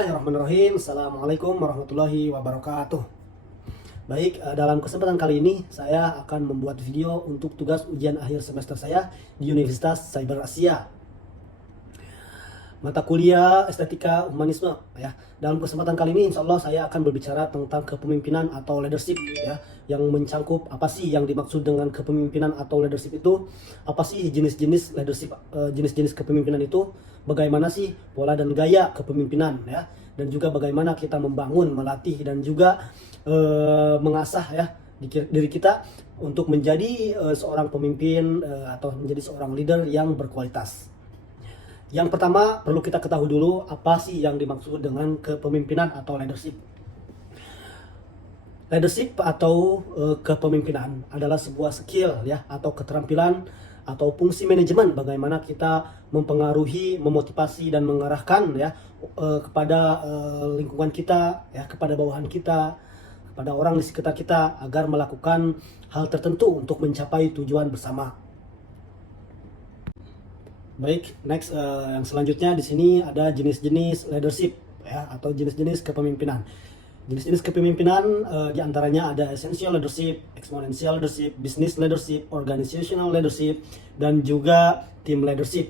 Bismillahirrahmanirrahim. Assalamualaikum warahmatullahi wabarakatuh. Baik, dalam kesempatan kali ini saya akan membuat video untuk tugas ujian akhir semester saya di Universitas Cyber Asia. Mata kuliah Estetika Humanisme ya. Dalam kesempatan kali ini insya Allah saya akan berbicara tentang kepemimpinan atau leadership ya, yang mencangkup apa sih yang dimaksud dengan kepemimpinan atau leadership itu, apa sih jenis-jenis leadership, jenis-jenis kepemimpinan itu, bagaimana sih pola dan gaya kepemimpinan ya, dan juga bagaimana kita membangun, melatih dan juga mengasah ya diri kita untuk menjadi seorang pemimpin atau menjadi seorang leader yang berkualitas. Yang pertama perlu kita ketahui dulu apa sih yang dimaksud dengan kepemimpinan atau leadership. Leadership atau kepemimpinan adalah sebuah skill ya, atau keterampilan atau fungsi manajemen bagaimana kita mempengaruhi, memotivasi dan mengarahkan ya kepada lingkungan kita ya, kepada bawahan kita, kepada orang di sekitar kita agar melakukan hal tertentu untuk mencapai tujuan bersama. Baik, next yang selanjutnya di sini ada jenis-jenis leadership ya, atau jenis-jenis kepemimpinan. Jenis-jenis kepemimpinan diantaranya ada essential leadership, exponential leadership, business leadership, organizational leadership, dan juga team leadership.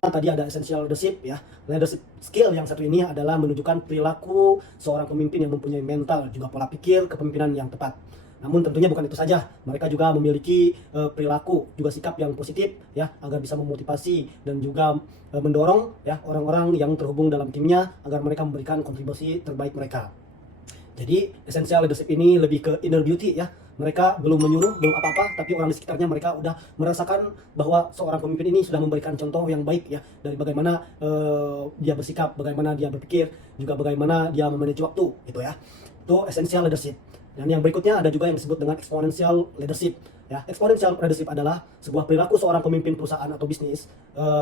Tadi ada essential leadership ya. Leadership skill yang satu ini adalah menunjukkan perilaku seorang pemimpin yang mempunyai mental juga pola pikir kepemimpinan yang tepat. Namun tentunya bukan itu saja, mereka juga memiliki perilaku juga sikap yang positif ya, agar bisa memotivasi dan juga mendorong ya orang-orang yang terhubung dalam timnya agar mereka memberikan kontribusi terbaik mereka. Jadi essential leadership ini lebih ke inner beauty ya. Mereka belum menyuruh, belum apa-apa, tapi orang di sekitarnya mereka udah merasakan bahwa seorang pemimpin ini sudah memberikan contoh yang baik ya, dari bagaimana dia bersikap, bagaimana dia berpikir, juga bagaimana dia memanage waktu gitu ya. Itu essential leadership. Dan yang berikutnya ada juga yang disebut dengan exponential leadership. Ya, exponential leadership adalah sebuah perilaku seorang pemimpin perusahaan atau bisnis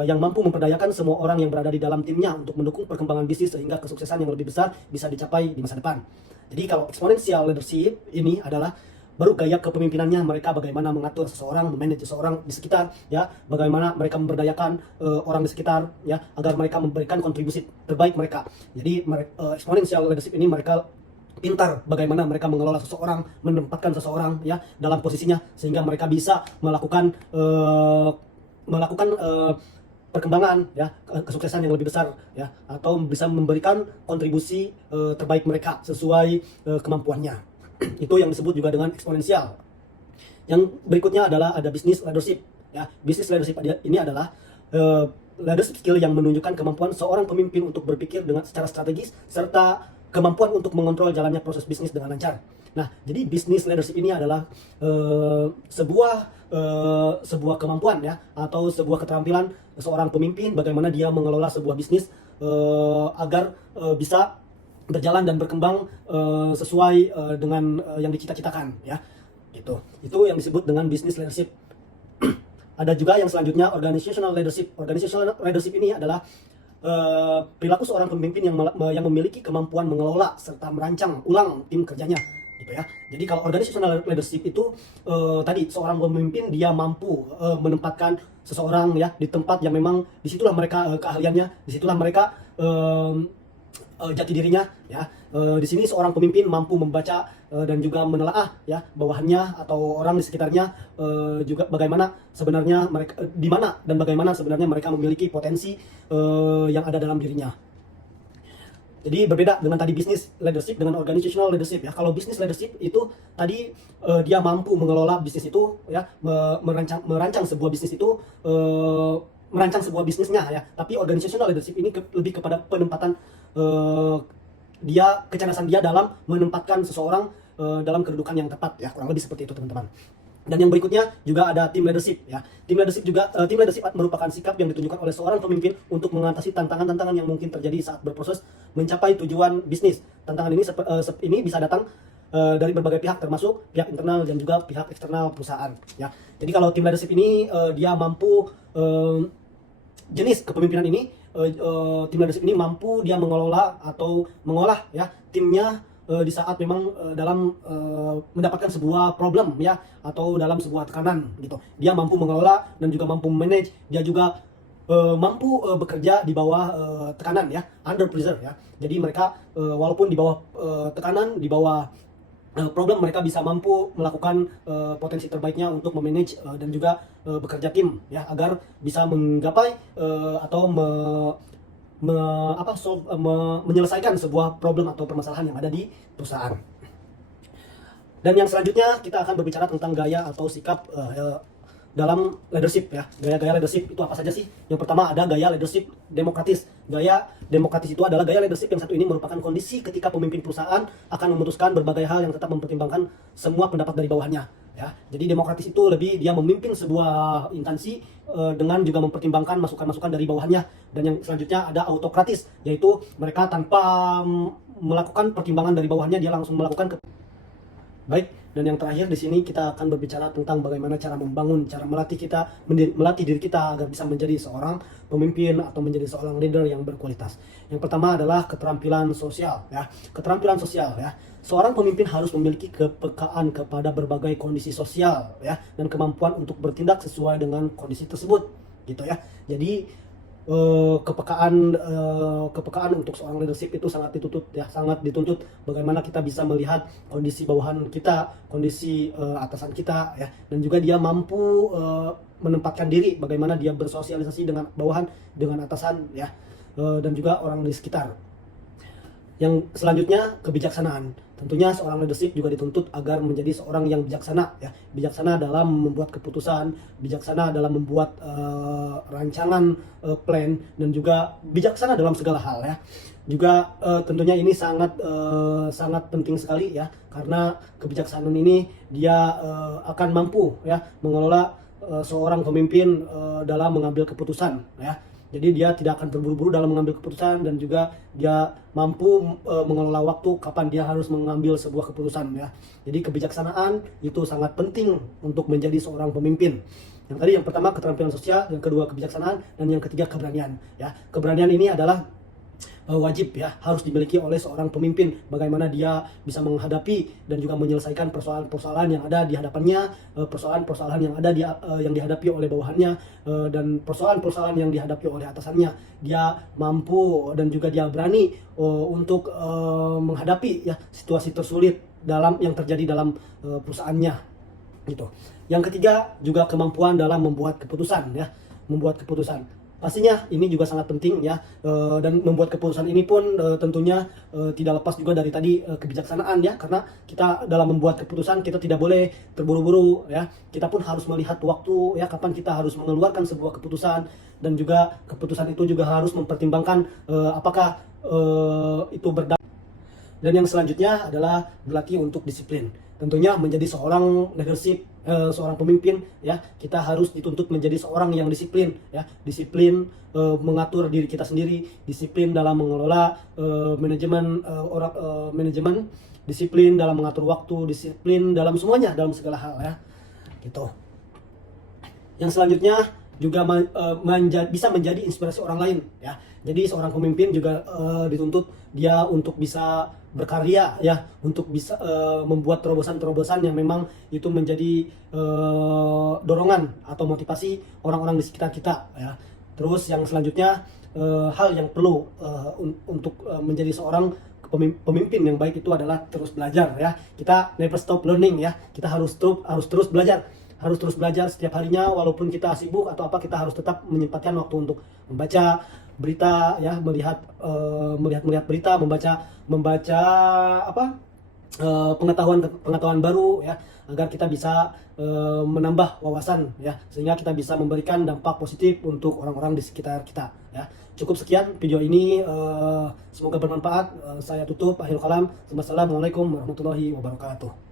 yang mampu memperdayakan semua orang yang berada di dalam timnya untuk mendukung perkembangan bisnis sehingga kesuksesan yang lebih besar bisa dicapai di masa depan. Jadi kalau exponential leadership ini adalah baru gaya kepemimpinannya, mereka bagaimana mengatur seseorang, memanage seseorang di sekitar, ya, bagaimana mereka memberdayakan orang di sekitar, ya, agar mereka memberikan kontribusi terbaik mereka. Jadi exponential leadership ini mereka pintar bagaimana mereka mengelola seseorang, menempatkan seseorang ya dalam posisinya sehingga mereka bisa melakukan perkembangan ya, kesuksesan yang lebih besar ya, atau bisa memberikan kontribusi terbaik mereka sesuai kemampuannya. Itu yang disebut juga dengan eksponensial. Yang berikutnya adalah ada business leadership ya. Business leadership ini adalah leadership skill yang menunjukkan kemampuan seorang pemimpin untuk berpikir dengan secara strategis serta kemampuan untuk mengontrol jalannya proses bisnis dengan lancar. Nah, jadi business leadership ini adalah sebuah kemampuan ya, atau sebuah keterampilan seorang pemimpin bagaimana dia mengelola sebuah bisnis agar bisa berjalan dan berkembang sesuai dengan yang dicita-citakan ya. Gitu. Itu yang disebut dengan business leadership. Ada juga yang selanjutnya organizational leadership. Organizational leadership ini adalah perilaku seorang pemimpin yang memiliki kemampuan mengelola serta merancang ulang tim kerjanya gitu ya. Jadi kalau organizational leadership itu tadi seorang pemimpin dia mampu menempatkan seseorang ya di tempat yang memang disitulah mereka keahliannya, disitulah mereka jati dirinya ya. Di sini seorang pemimpin mampu membaca dan juga menelaah ya bawahannya atau orang di sekitarnya, juga bagaimana sebenarnya mereka di mana dan bagaimana sebenarnya mereka memiliki potensi yang ada dalam dirinya. Jadi berbeda dengan tadi business leadership dengan organizational leadership ya. Kalau business leadership itu tadi dia mampu mengelola bisnis itu ya, merancang sebuah bisnis itu, merancang sebuah bisnisnya ya. Tapi organizational leadership ini lebih kepada penempatan kecerdasan dia dalam menempatkan seseorang dalam kedudukan yang tepat ya, kurang lebih seperti itu teman-teman. Dan yang berikutnya juga ada team leadership ya. Team leadership merupakan sikap yang ditunjukkan oleh seorang pemimpin untuk mengatasi tantangan-tantangan yang mungkin terjadi saat berproses mencapai tujuan bisnis. Tantangan ini bisa datang dari berbagai pihak termasuk pihak internal dan juga pihak eksternal perusahaan ya. Jadi kalau team leadership ini dia mampu jenis kepemimpinan ini, tim leadership ini mampu dia mengelola atau mengolah ya timnya di saat memang dalam mendapatkan sebuah problem ya, atau dalam sebuah tekanan gitu. Dia mampu mengelola dan juga mampu manage, dia juga mampu bekerja di bawah tekanan ya, under pressure ya. Jadi mereka walaupun di bawah tekanan, di bawah problem, mereka bisa mampu melakukan potensi terbaiknya untuk memanage dan juga bekerja tim ya, agar bisa menggapai atau menyelesaikan sebuah problem atau permasalahan yang ada di perusahaan. Dan yang selanjutnya kita akan berbicara tentang gaya atau sikap dalam leadership ya. Gaya-gaya leadership itu apa saja sih? Yang pertama ada gaya leadership demokratis. Gaya demokratis itu adalah gaya leadership yang satu ini merupakan kondisi ketika pemimpin perusahaan akan memutuskan berbagai hal yang tetap mempertimbangkan semua pendapat dari bawahannya ya. Jadi demokratis itu lebih dia memimpin sebuah instansi dengan juga mempertimbangkan masukan-masukan dari bawahannya. Dan yang selanjutnya ada autokratis, yaitu mereka tanpa melakukan pertimbangan dari bawahannya, dia langsung melakukan baik. Dan yang terakhir di sini kita akan berbicara tentang bagaimana cara membangun, cara melatih diri kita agar bisa menjadi seorang pemimpin atau menjadi seorang leader yang berkualitas. Yang pertama adalah keterampilan sosial ya. Keterampilan sosial ya. Seorang pemimpin harus memiliki kepekaan kepada berbagai kondisi sosial ya, dan kemampuan untuk bertindak sesuai dengan kondisi tersebut gitu ya. Jadi kepekaan untuk seorang leadership itu sangat dituntut ya, sangat dituntut. Bagaimana kita bisa melihat kondisi bawahan kita, kondisi atasan kita ya, dan juga dia mampu menempatkan diri, bagaimana dia bersosialisasi dengan bawahan, dengan atasan ya, dan juga orang di sekitar. Yang selanjutnya kebijaksanaan. Tentunya seorang leadership juga dituntut agar menjadi seorang yang bijaksana ya, bijaksana dalam membuat keputusan, bijaksana dalam membuat rancangan plan, dan juga bijaksana dalam segala hal ya. Juga tentunya ini sangat penting sekali ya, karena kebijaksanaan ini dia akan mampu ya mengelola seorang pemimpin dalam mengambil keputusan ya. Jadi dia tidak akan terburu-buru dalam mengambil keputusan, dan juga dia mampu mengelola waktu kapan dia harus mengambil sebuah keputusan ya. Jadi kebijaksanaan itu sangat penting untuk menjadi seorang pemimpin. Yang tadi yang pertama keterampilan sosial, yang kedua kebijaksanaan, dan yang ketiga keberanian ya. Keberanian ini adalah wajib ya, harus dimiliki oleh seorang pemimpin. Bagaimana dia bisa menghadapi dan juga menyelesaikan persoalan-persoalan yang ada di hadapannya, persoalan-persoalan yang ada yang dihadapi oleh bawahannya, dan persoalan-persoalan yang dihadapi oleh atasannya. Dia mampu dan juga dia berani untuk menghadapi ya situasi tersulit yang terjadi dalam perusahaannya gitu. Yang ketiga juga kemampuan dalam membuat keputusan ya, membuat keputusan. Pastinya ini juga sangat penting ya, dan membuat keputusan ini pun tentunya tidak lepas juga dari tadi kebijaksanaan ya, karena kita dalam membuat keputusan kita tidak boleh terburu-buru ya. Kita pun harus melihat waktu ya, kapan kita harus mengeluarkan sebuah keputusan, dan juga keputusan itu juga harus mempertimbangkan apakah itu berdampak. Dan yang selanjutnya adalah berlatih untuk disiplin. Tentunya menjadi seorang leadership, seorang pemimpin ya, kita harus dituntut menjadi seorang yang disiplin ya, disiplin mengatur diri kita sendiri, disiplin dalam mengelola manajemen, disiplin dalam mengatur waktu, disiplin dalam semuanya, dalam segala hal ya gitu. Yang selanjutnya juga bisa menjadi inspirasi orang lain ya. Jadi seorang pemimpin juga dituntut dia untuk bisa berkarya ya, untuk bisa membuat terobosan-terobosan yang memang itu menjadi dorongan atau motivasi orang-orang di sekitar kita ya. Terus yang selanjutnya hal yang perlu untuk menjadi seorang pemimpin yang baik itu adalah terus belajar ya. Kita never stop learning ya. Kita harus terus belajar. Harus terus belajar setiap harinya, walaupun kita sibuk atau apa, kita harus tetap menyempatkan waktu untuk membaca berita ya, melihat berita, membaca pengetahuan baru ya, agar kita bisa menambah wawasan ya, sehingga kita bisa memberikan dampak positif untuk orang-orang di sekitar kita ya. Cukup sekian video ini, semoga bermanfaat. Saya tutup, akhirul kalam. Wassalamualaikum warahmatullahi wabarakatuh.